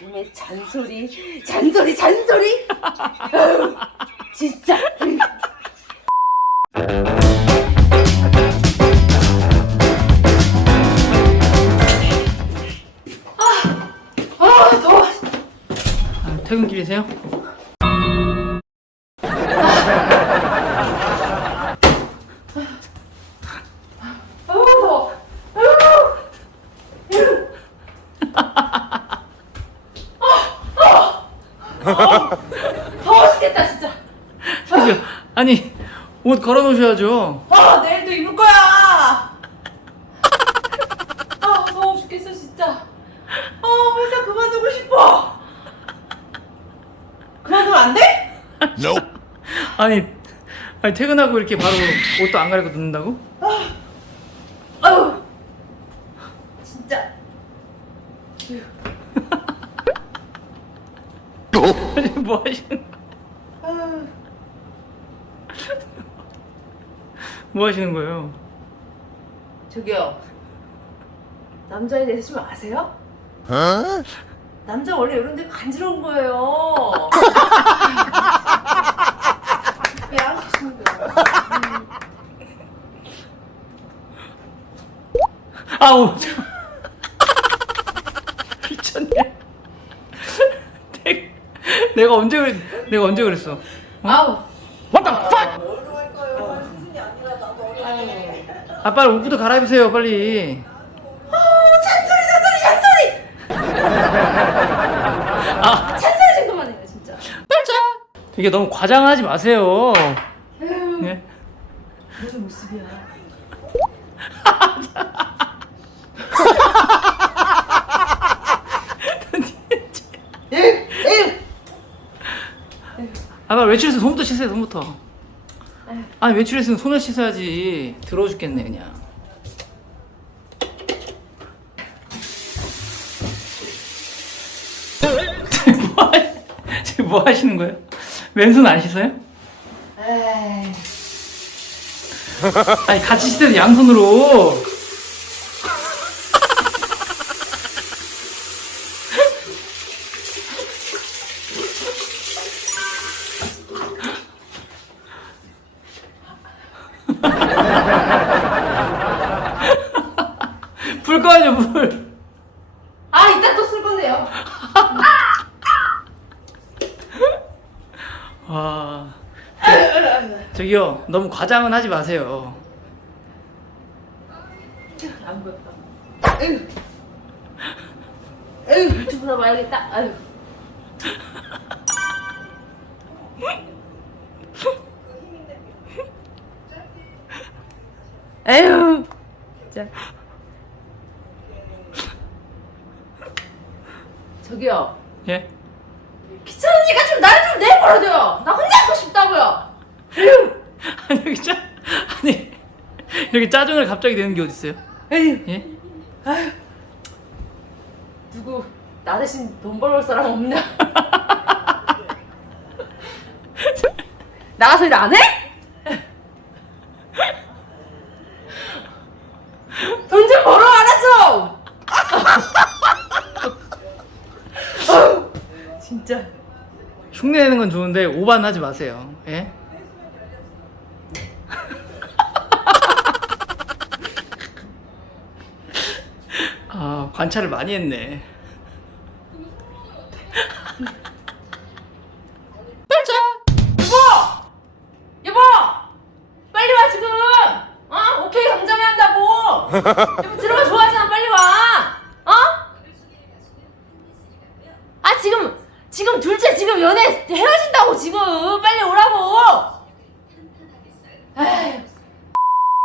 이놈의 잔소리, 잔소리, 잔소리. 아유, 진짜. 아, 아. 아, 퇴근길이세요? 아우 더워. 더워 죽겠다 진짜. 저기요, 아니 옷 걸어 놓으셔야죠. 아 내일도 입을 거야. 아 더워 죽겠어 진짜. 아 회사 그만두고 싶어. 그만두면 안 돼? Nope. 아니, 아니 퇴근하고 이렇게 바로 옷도 안 갈아입고 눕는다고? 아유 진짜. 아니 뭐 하시는. 뭐 하시는 거예요? 저기요. 남자에 대해서 좀 아세요? Huh? 남자 원래 이런 데 간지러운 거예요. 왜안 계시는 거예요? 아우 저... 미쳤네. 내- 내가 언제 그랬 내가 언제 그랬어? 아우. 아 빨리 옷부터 갈아입으세요 빨리. 잔소리 잔소리 잔소리! 아 잔소리 정도만 해요 진짜. 이게 너무 과장하지 마세요. 에휴, 예? 무슨 모습이야. 에휴, 에휴. 아 빨리 외출해서 손부터 씻으세요 손부터. 아니 외출했으면 손을 씻어야지. 더러워 죽겠네 그냥. 뭐, 하... 지금 뭐 하시는 거예요? 왼손 안 씻어요? 에이. 아니 같이 씻어요 양손으로. 불. 아 이따 또 쓸 건데요. 와. 저기요 너무 과장은 하지 마세요. 안 보였다. 에휴. 에휴 유튜브나 봐야겠다. 아유. 에휴. 진짜. 저기요. 예? 귀찮으니까 좀 나를 좀 내버려둬요. 나 혼자 하고 싶다고요. 에휴. 아니 여기 짜 아니 여기 짜증을 갑자기 내는 게 어디 있어요? 에휴. 예? 누구 나 대신 돈 벌을 사람 없냐? 나가서 일 안 해? 돈 좀 벌어 알았죠? 아유, 진짜 흉내 내는 건 좋은데 오반하지 마세요. 예? 아 관찰을 많이 했네. 어? 여보 들어가 좋아 지금 빨리 오라고! 에이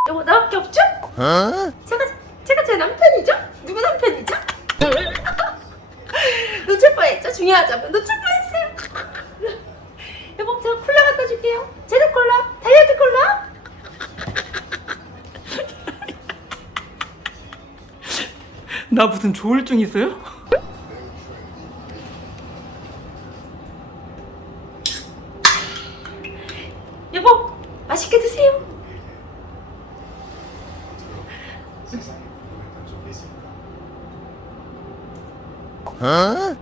여보 나밖에 없죠? Huh? 제가 제가 제 남편이죠? 누구 남편이죠? 놓칠 뻔했죠? 중요하자면 놓칠 뻔했어요. 여보 제가 콜라 갖다 줄게요. 제드 콜라, 다이어트 콜라. 나 무슨 조울증 있어요? 여보 맛있게 드세요. Huh?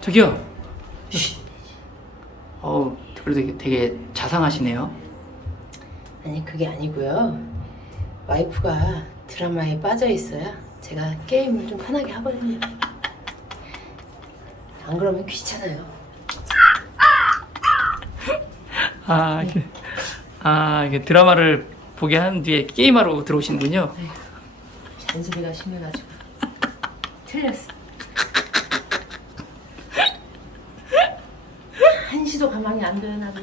저기요. 씨. 어우, 그래도 되게, 되게 자상하시네요. 아니 그게 아니고요. 와이프가 드라마에 빠져 있어야 제가 게임을 좀 편하게 하거든요. 안 그러면 귀찮아요. 아, 이게, 아, 이게 드라마를 보게 한 뒤에 게임하러 들어오시는군요. 잔소리가 심해가지고 틀렸어. 한시도 가만히 안 둬요 나도.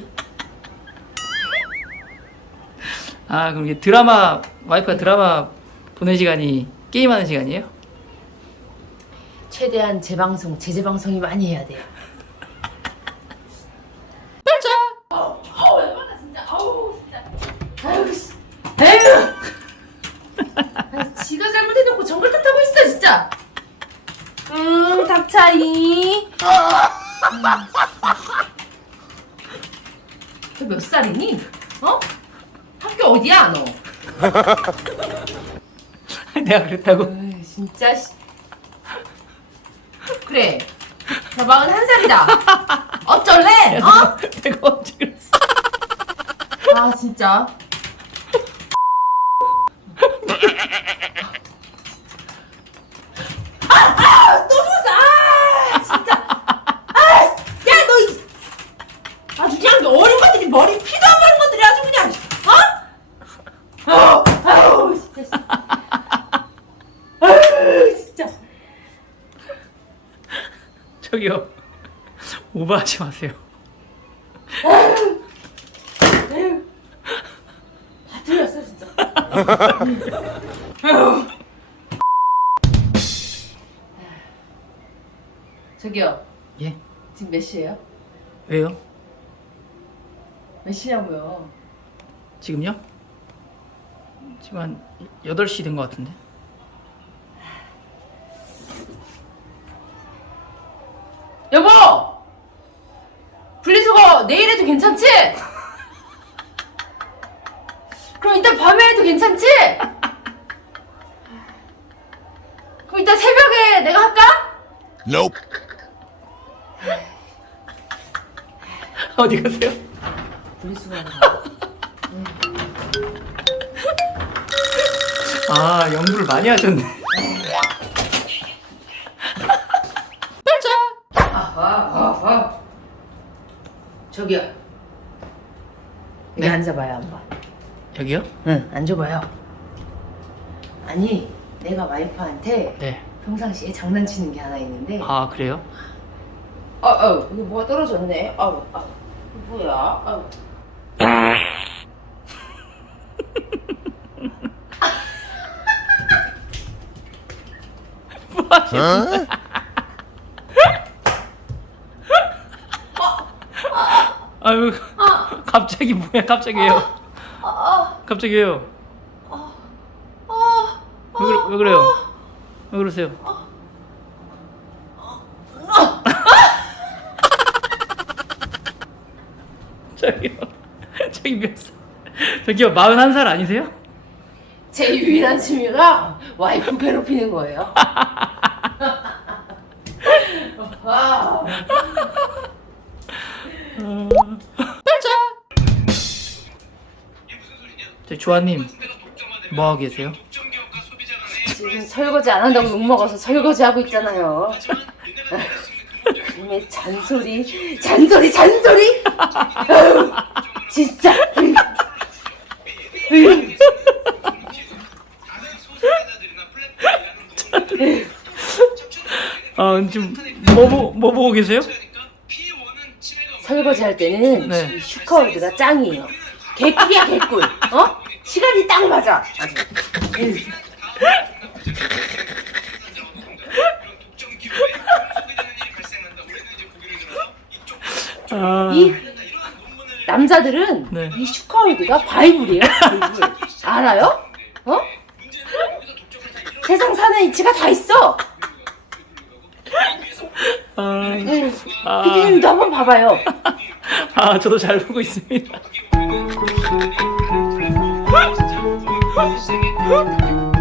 아, 그럼 이게 드라마, 와이프가 드라마 보는 시간이 게임하는 시간이에요? 최대한 재방송, 재재방송이 많이 해야 돼요. 아우, 아우, 얼마나 진짜, 아우, 진짜. 아유, 씨. 아유. 아니, 지가 잘못해놓고 정글 탓하고 있어, 진짜. 음, 닥차이. 너몇 살이니? 어? 학교 어디야, 너? 내가 그랬다고? 어이, 진짜 씨. 그래. 나 마흔 한 살이다. 어쩔래? 어? 내가 언제 그랬어? 아 진짜. 아, 아. 아, 진짜. 아, 야, 너 이. 아주 그냥 어린 것들이 머리 피도 안 마른 것들이 아주 그냥. 어? 아우, 아우, 진짜. 아유, 진짜. 저기요. 오버하지 마세요. 다 틀렸어 진짜. 저기요. 예? 지금 몇 시예요? 왜요? 몇 시냐고요? 지금요? 지금 한 8시 된 것 같은데. 여보! 괜찮지? 그럼 이따 밤에 해도 괜찮지? 그럼 이따 새벽에 내가 할까? Nope. 어디 가세요? 분리수거 아, 연구를 많이 하셨네. 아하, 저기요. 여기 네? 앉아봐요 한번. 여기요? 응, 앉아봐요. 아니, 내가 와이프한테 네. 평상시에 장난치는 게 하나 있는데. 아, 그래요? 어, 어, 이거 뭐가 떨어졌네. 아우. 이거 뭐야? Huh? 아유, 갑자기 뭐야, 갑자기 왜요? 갑자기 왜요? 왜, 그래, 왜 그래요? 왜 그러세요? 저기요, 저기 몇 살? 저기요, 41살 아니세요? 제 유일한 취미가 와이프 괴롭히는 거예요. 와. 저 조아님, 뭐 하고 계세요? 지금 설거지 안 한다고 욕 먹어서 설거지 하고 있잖아요. 이미 잔소리, 잔소리, 잔소리! 아유, 진짜. 아, 지금 뭐, 보- 뭐 보고 계세요? 설거지 할 때는 네. 이 슈카월드가 짱이에요. 개꿀이야 개꿀. 어? 시간이 딱 맞아. 아주. 에휴. 아, 이 남자들은 네. 이 슈카월드가 바이블이에요. 바이블. 알아요? 어? 세상 사는 이치가 다 있어. 아. 아. 피디님도 한번 봐봐요. 아, 저도 잘 보고 있습니다. 진짜